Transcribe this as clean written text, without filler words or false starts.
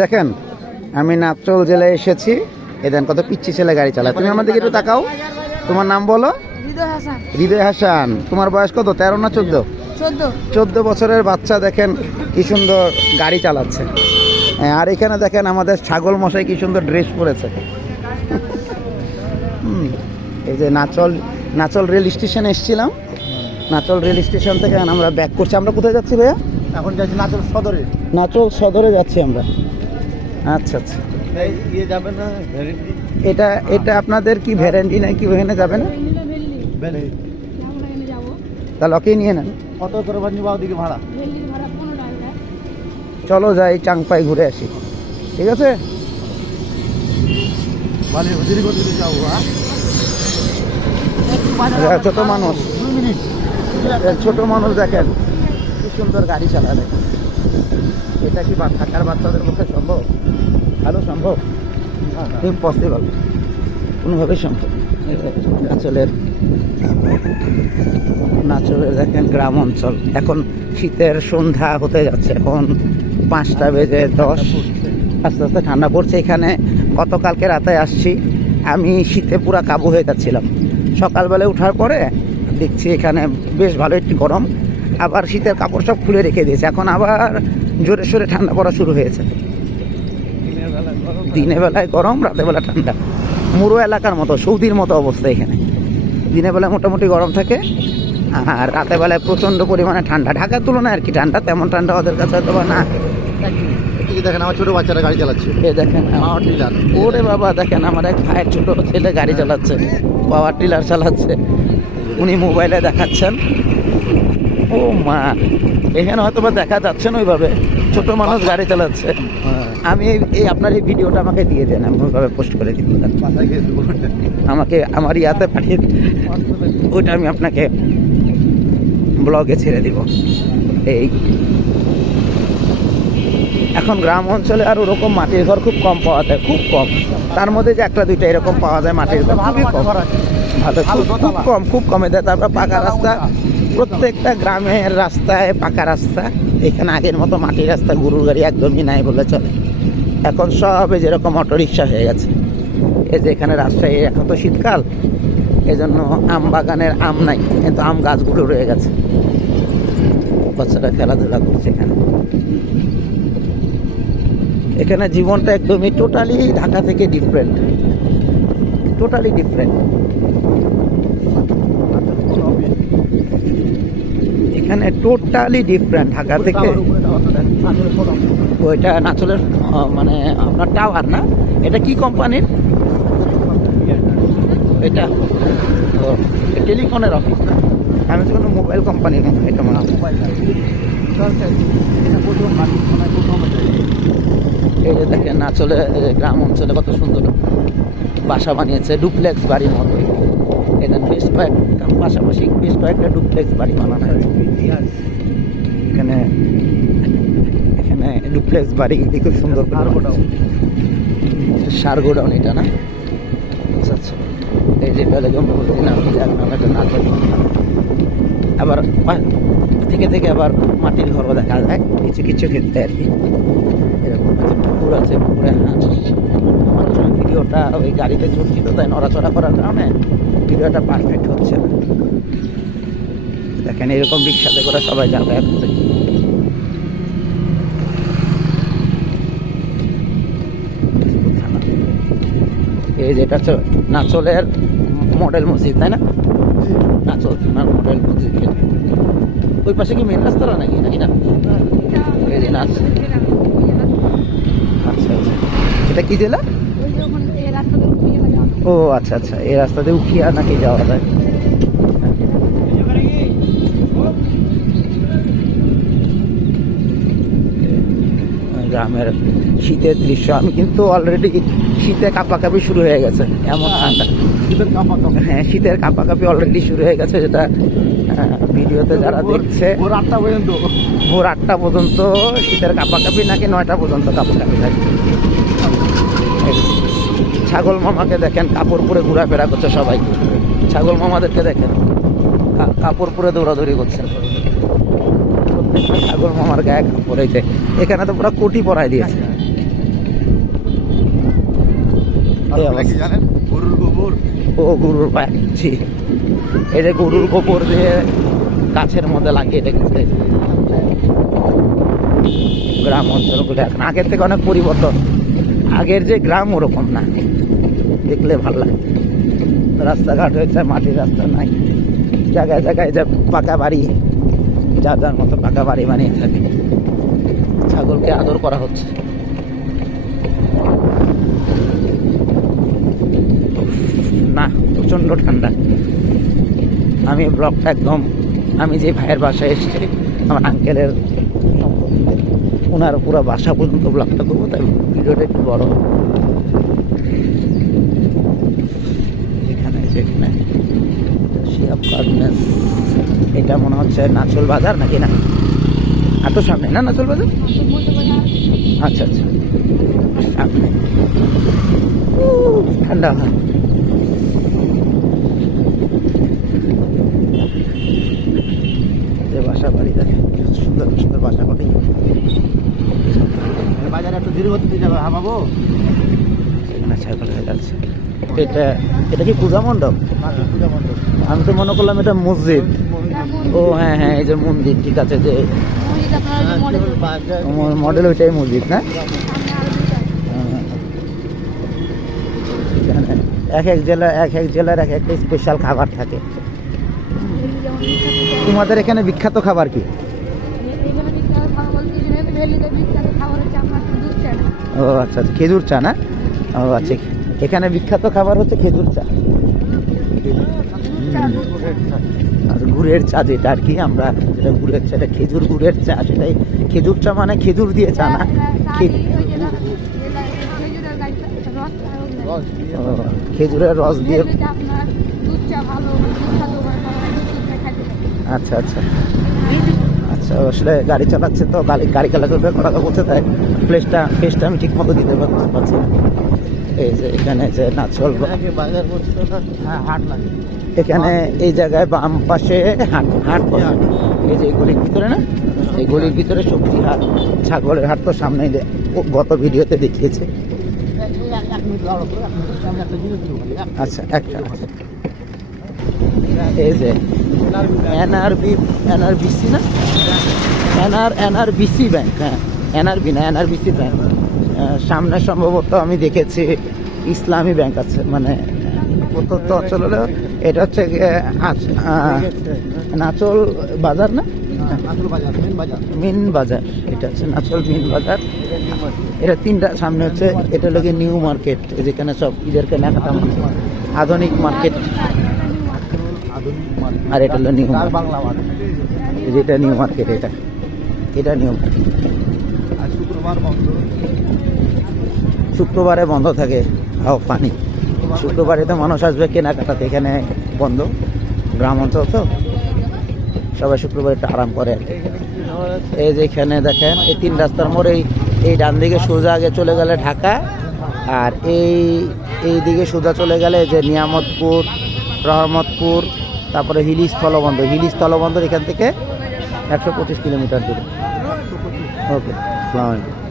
দেখেন আমি নাচল জেলায় এসেছি। এদেন কত পিচ্ছি ছেলে গাড়ি চালায়। তুমি আমার দিকে একটু তাকাও। তোমার নাম বলো? হৃদয় হাসান। তোমার বয়স কত, 13 না 14? 14 বছরের বাচ্চা দেখেন কি সুন্দর গাড়ি চালাচ্ছে। আর এখানে দেখেন আমাদের ছাগল মশাই কি সুন্দর ড্রেস পরেছে। এই যে নাচল রেল স্টেশনে এসেছিলাম। নাচল রেল স্টেশন থেকে আমরা ব্যাক করছি। আমরা কোথায় যাচ্ছি ভাইয়া? এখন যাচ্ছি নাচল সদরে। নাচল সদরে যাচ্ছি আমরা। আচ্ছা আচ্ছা, যাবে না এটা আপনাদের কি ভ্যারান্টি নাই কি ওখানে যাবে না? তাহলে ওকেই নিয়ে নেন। কত করে নিবা ওদিকে ভাড়া? চলো যাই চাংপাই ঘুরে আসি, ঠিক আছে? ছোট মানুষ, ছোট মানুষ দেখেন কি সুন্দর গাড়ি চালাবে। এটা কি থাকার বাচ্চাদের পক্ষে সম্ভব? ভালো সম্ভব? ইম্পসিবল, কোনোভাবেই সম্ভব। নাচলের দেখেন গ্রাম অঞ্চল। এখন শীতের সন্ধ্যা হতে যাচ্ছে, এখন 5টা বেজে 10। আস্তে আস্তে ঠান্ডা পড়ছে। এখানে গতকালকে রাতে আসছি, আমি শীতে পুরো কাবু হয়ে যাচ্ছিলাম। সকালবেলায় ওঠার পরে দেখছি এখানে বেশ ভালো একটি গরম। আবার শীতের কাপড় সব খুলে রেখে দিয়েছে। এখন আবার জোরে সোরে ঠান্ডা পড়া শুরু হয়েছে। দিনের বেলায় গরম, রাতের বেলা ঠান্ডা। মুরো এলাকার মতো, সৌদির মতো অবস্থা এখানে। দিনের বেলায় মোটামুটি গরম থাকে, আর রাতের বেলায় প্রচণ্ড পরিমাণে ঠান্ডা। ঢাকার তুলনায় আর কি ঠান্ডা, তেমন ঠান্ডা ওদের কাছে হয়তো বা না। দেখেন আমার ছোট বাচ্চারা গাড়ি চালাচ্ছে। দেখেন ওরে বাবা, দেখেন আমার এক ভাইয়ের ছোট ছেলে গাড়ি চালাচ্ছে, পাওয়ার টিলার চালাচ্ছে। উনি মোবাইলে দেখাচ্ছেন। ও মা, এখানে হয়তো বা দেখা যাচ্ছে না ওইভাবে, ছোট মানুষ গাড়ি চালাচ্ছে। আমি এই আপনার এই ভিডিওটা আমাকে দিয়ে দেন, আমি ওইভাবে পোস্ট করে দিব। আমাকে আমার ইয়াতে পাঠিয়ে দিন, ওইটা আমি আপনাকে ব্লগে ছেড়ে দিব। এই এখন গ্রাম অঞ্চলে আর ওরকম মাটির ঘর খুব কম পাওয়া যায়, খুব কম। তার মধ্যে যে একটা দুইটা এরকম পাওয়া যায় মাটির ঘর, খুবই কম। খুব কমে দেয়। তারপর পাকা রাস্তা, প্রত্যেকটা গ্রামের রাস্তায় পাকা রাস্তা। এখানে আগের মতো মাটির রাস্তা, গরুর গাড়ি একদমই নাই বলে চলে। এখন সব যেরকম অটোরিকশা হয়ে গেছে। এই যে এখানে রাস্তায়, এখন তো শীতকাল, এই জন্য আম বাগানের আম নাই, কিন্তু আম গাছগুলো রয়ে গেছে। বাচ্চারা খেলাধুলা করছে এখানে। এখানে জীবনটা একদমই টোটালি ঢাকা থেকে ডিফারেন্ট, টোটালি ডিফারেন্ট। এখানে টোটালি ডিফারেন্ট ঢাকা থেকে। ওইটা নাচলের মানে আপনার টাওয়ার না? এটা কি কোম্পানির? এটা টেলিফোনের অফিস না? আমি তো কোনো মোবাইল কোম্পানি না এটা মনে হয়। এই যে দেখেন নাচলে গ্রাম অঞ্চলে কত সুন্দর বাসা বানিয়েছে, ডুপ্লেক্স বাড়ির মতো। এখানে বেশ কয়েকটা পাশাপাশি বেশ কয়েকটা ডুপ্লেক্স বাড়ি বানানো হয়। এখানে এখানে ডুপ্লেক্স বাড়ি খুব সুন্দর করে। সার গোডাউন এটা না? আচ্ছা আচ্ছা। এই যে আবার থেকে থেকে আবার মাটির ঘরও দেখা যায় কিছু কিছু ক্ষেত্রে আর কি। এরকম আছে, পুকুর আছে, পুকুরে হাঁস। আমার ভিডিওটা ওই গাড়িতে চলছি তো, তাই নড়াচড়া করার কারণে ভিডিওটা পারফেক্ট হচ্ছে না। দেখেন এরকম রিক্সাতে করে সবাই যাতায়াত করে। এই যেটা হচ্ছে নাচলের মডেল মসজিদ, তাই না? নাচল থানার মডেল মসজিদ। ওই পাশে কি মেন রাস্তাটা নাকি নাকি না? এই যে নাচ। আচ্ছা আচ্ছা, এটা কি জেলা? ও আচ্ছা আচ্ছা, এই রাস্তাতে উঠিয়া নাকি যাওয়া যায়? গ্রামের শীতের দৃশ্য। আমি কিন্তু অলরেডি শীতে কাঁপাকাঁপি শুরু হয়ে গেছে, এমন ঠান্ডা। হ্যাঁ, শীতের কাঁপাকাঁপি অলরেডি শুরু হয়ে গেছে। যেটা ভিডিওতে যারা দেখছে, ভোর 8টা পর্যন্ত শীতের কাঁপাকাঁপি, নাকি 9টা পর্যন্ত কাঁপাকাঁপি থাকে। ছাগল মামাকে দেখেন কাপড় পরে ঘোরাফেরা করছে সবাই। ছাগল মামাদেরকে দেখেন কাপড় পরে দৌড়াদৌড়ি করছেন। প্রত্যেকটা ছাগল মামার গায়ে পড়েছে। এখানে তো পুরো কোটি পরাই দিয়েছে। এই অবস্থা। জানেন গরুর গোবর ও গরুর পাচ্ছি, এই যে গরুর গোবর দিয়ে গাছের মধ্যে লাগিয়ে রেখেছে। গ্রাম অঞ্চলগুলো এখন আগের থেকে অনেক পরিবর্তন। আগের যে গ্রাম ওরকম না, দেখলে ভালো লাগে। রাস্তাঘাট হয়েছে, মাটির রাস্তা নাই, জায়গায় জায়গায় যে পাকা বাড়ি, যার যার মতো পাকা বাড়ি বানিয়ে থাকে। ছাগলকে আদর করা হচ্ছে। না, প্রচণ্ড ঠান্ডা। আমি ব্লগটা একদম, আমি যে ভাইয়ের বাসায় এসেছি আমার আঙ্কেলের সম্পর্কে, ওনার পুরো বাসা পর্যন্ত ব্লগটা করবো, তাই ভিডিওটা একটু বড়। এখানে যেখানে শিয়াব গার্মেন্টস, এটা মনে হচ্ছে নাচল বাজার নাকি না? এত সামনে না নাচল বাজার? আচ্ছা আচ্ছা, সামনে। ঠান্ডা হয়। বাসা বাড়ি দেখে সুন্দর সুন্দর বাসা বাড়ি। বাজারে একটু ধীরে গতিতে যাবে, হামাবো। সেখানে ছাগল হয়ে যাচ্ছে। এটা এটা কি পূজা মণ্ডপ? আমি তো মনে করলাম এটা মসজিদ। ও হ্যাঁ হ্যাঁ, এই যে মন্দির, ঠিক আছে। যে মডেল ওইটাই মসজিদ না? এখানে এক এক জেলার এক একটা স্পেশাল খাবার থাকে। তোমাদের এখানে বিখ্যাত খাবার কি? ও আচ্ছা আচ্ছা, খেজুর চা না? ও আচ্ছা, এখানে বিখ্যাত খাবার হচ্ছে খেজুর চা। আর গুড়ের চা যেটা আর কি, আমরা যেটা গুড়ের চা, এটা খেজুর গুড়ের চা, সেটাই খেজুর চা। মানে খেজুর দিয়ে চা না, খেজুরের রস দিয়ে। আচ্ছা আচ্ছা আচ্ছা, আসলে গাড়ি চালাচ্ছে তো, গাড়ি চালাতে কথা বলছে, তাই ফেসটা আমি ঠিক মতো দিতে পারছি না। এই যে এখানে যে নাচল বাজার করছে, হাট লাগে এখানে, এই জায়গায় বাম পাশে হাট বসে। এই যে গলির ভিতরে না, এই গলির ভিতরে সবজি হাট, ছাগলের হাট তো সামনে গত ভিডিওতে দেখিয়েছে। আচ্ছা একটা, এই যে এনআরবিসি না, এনআরবিসি ব্যাংক, হ্যাঁ এনআরবি না, এনআরবিসি ব্যাংক। সামনে সম্ভবত আমি দেখেছি ইসলামী ব্যাংক আছে, মানে প্রত্যন্ত অঞ্চল হলো। এটা হচ্ছে নাচল বাজার না, মিন বাজার। এটা হচ্ছে নাচল মিন বাজার। এটা তিনটা, সামনে হচ্ছে এটা লোকে নিউ মার্কেট, যেখানে সব ঈদের কেনাকাটা, আধুনিক মার্কেট। আর এটা হলো নিউ বাংলা মার্কেট, যেটা নিউ মার্কেট, এটা নিউ মার্কেট। শুক্রবারে বন্ধ থাকে, পানি। শুক্রবারে তো মানুষ আসবে কেনাকাটাতে, এখানে বন্ধ। গ্রাম অঞ্চল তো, সবাই শুক্রবারে একটু আরাম করে আর কি। এই যে এখানে দেখেন, এই তিন রাস্তার মোড়ে এই ডান দিকে সোজা আগে চলে গেলে ঢাকা, আর এই দিকে সোজা চলে গেলে যে নিয়ামতপুর, রহমতপুর, তারপরে হিলি স্থলবন্দর এখান থেকে 125 কিলোমিটার দূরে। ওকে, আসসালামু আলাইকুম।